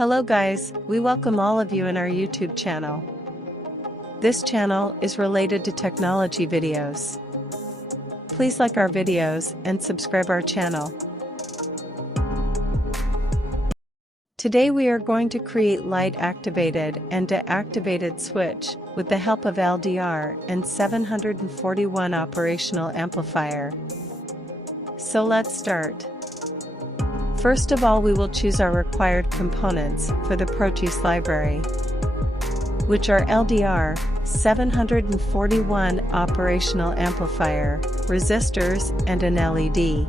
Hello guys, we welcome all of you in our YouTube channel. This channel is related to technology videos. Please like our videos and subscribe our channel. Today we are going to create light activated and deactivated switch with the help of LDR and 741 operational amplifier. So let's start. First of all, we will choose our required components for the ProTools library, which are LDR, 741 operational amplifier, resistors, and an LED.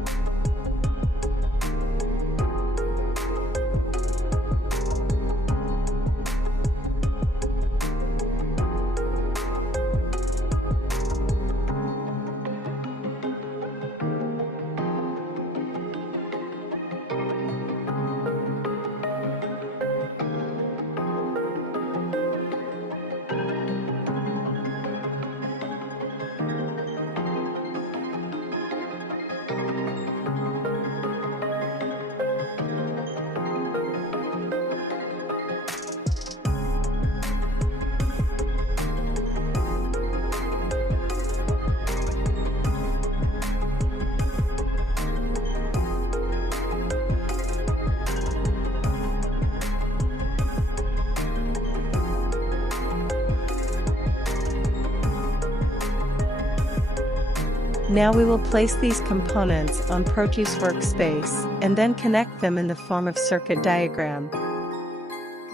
Now we will place these components on ProTools workspace and then connect them in the form of circuit diagram.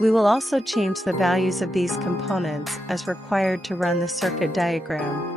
We will also change the values of these components as required to run the circuit diagram.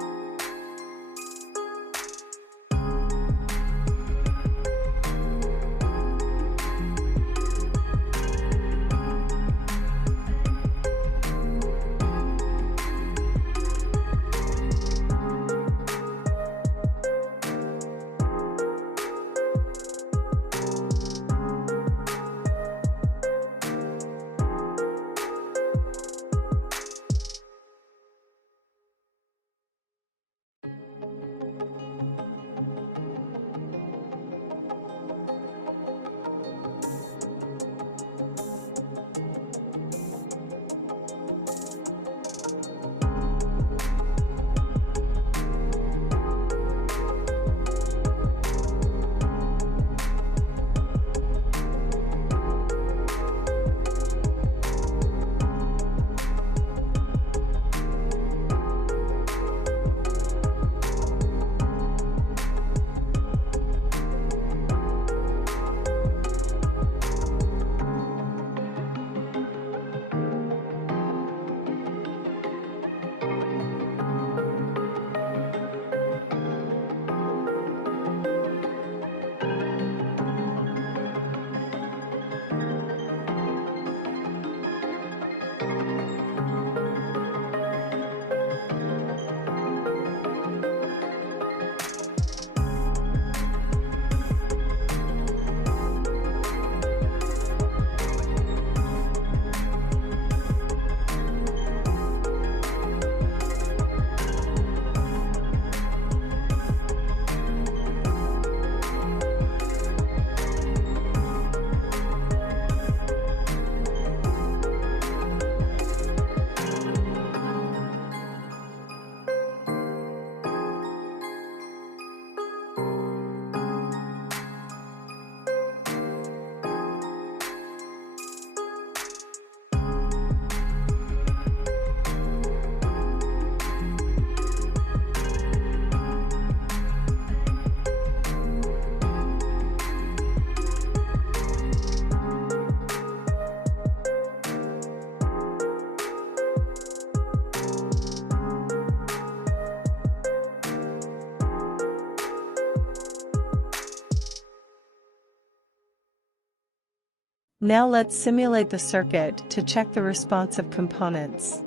Now let's simulate the circuit to check the response of components.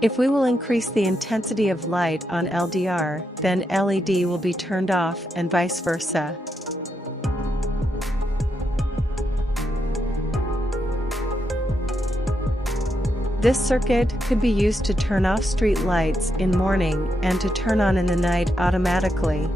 If we will increase the intensity of light on LDR, then LED will be turned off and vice versa. This circuit could be used to turn off street lights in morning and to turn on in the night automatically.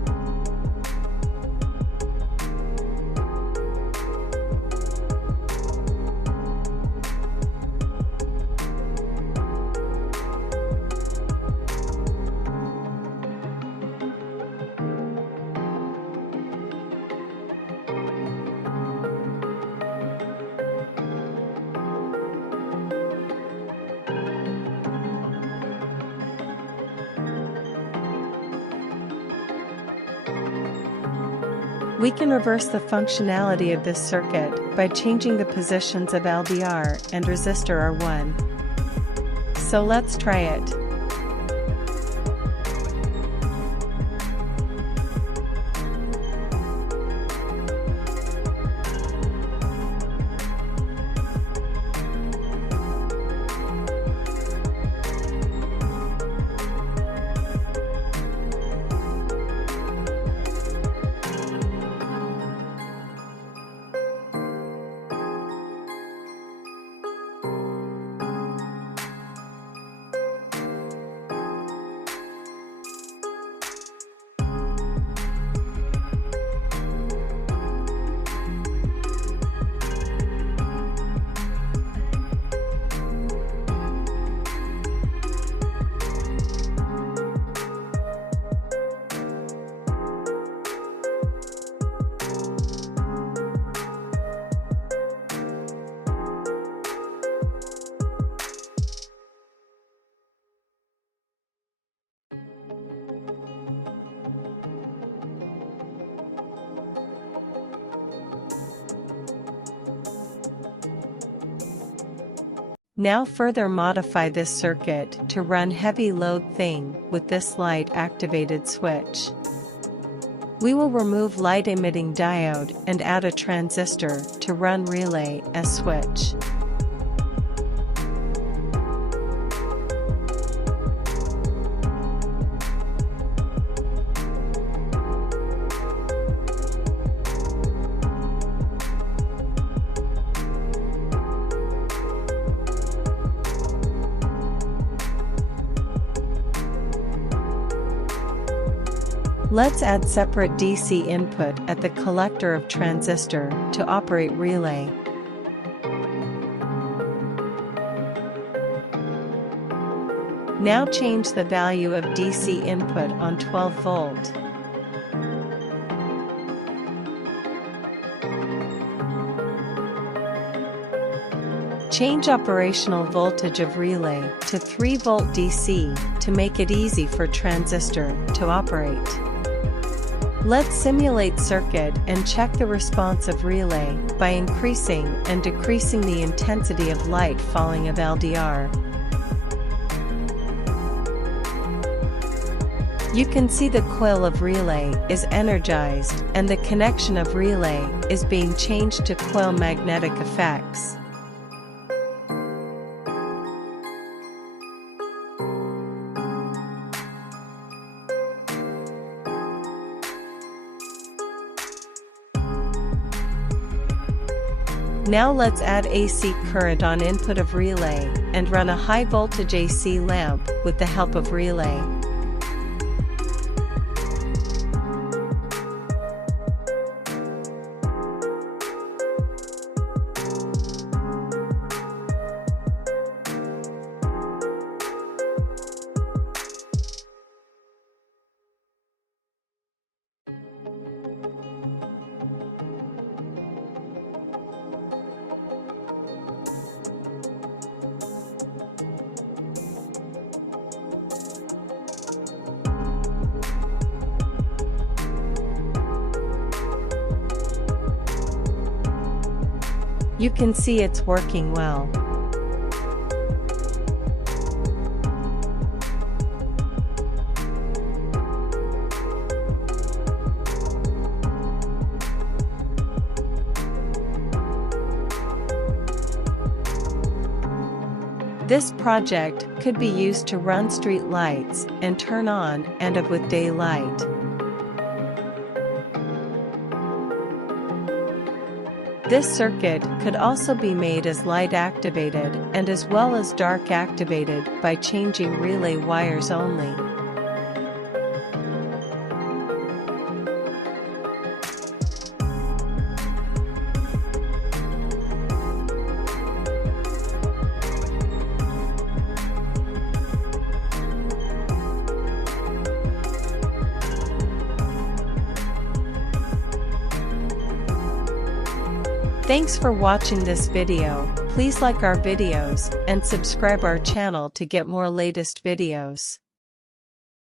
We can reverse the functionality of this circuit by changing the positions of LDR and resistor R1. So let's try it. Now further modify this circuit to run heavy load thing with this light activated switch. We will remove light emitting diode and add a transistor to run relay as switch. Let's add separate DC input at the collector of transistor to operate relay. Now change the value of DC input on 12 volt. Change operational voltage of relay to 3 volt DC to make it easy for transistor to operate. Let's simulate circuit and check the response of relay by increasing and decreasing the intensity of light falling of LDR. You can see the coil of relay is energized and the connection of relay is being changed to coil magnetic effects. Now let's add AC current on input of relay and run a high voltage AC lamp with the help of relay. You can see it's working well. This project could be used to run street lights and turn on and off with daylight. This circuit could also be made as light activated and as well as dark activated by changing relay wires only. Thanks for watching this video. Please like our videos and subscribe our channel to get more latest videos.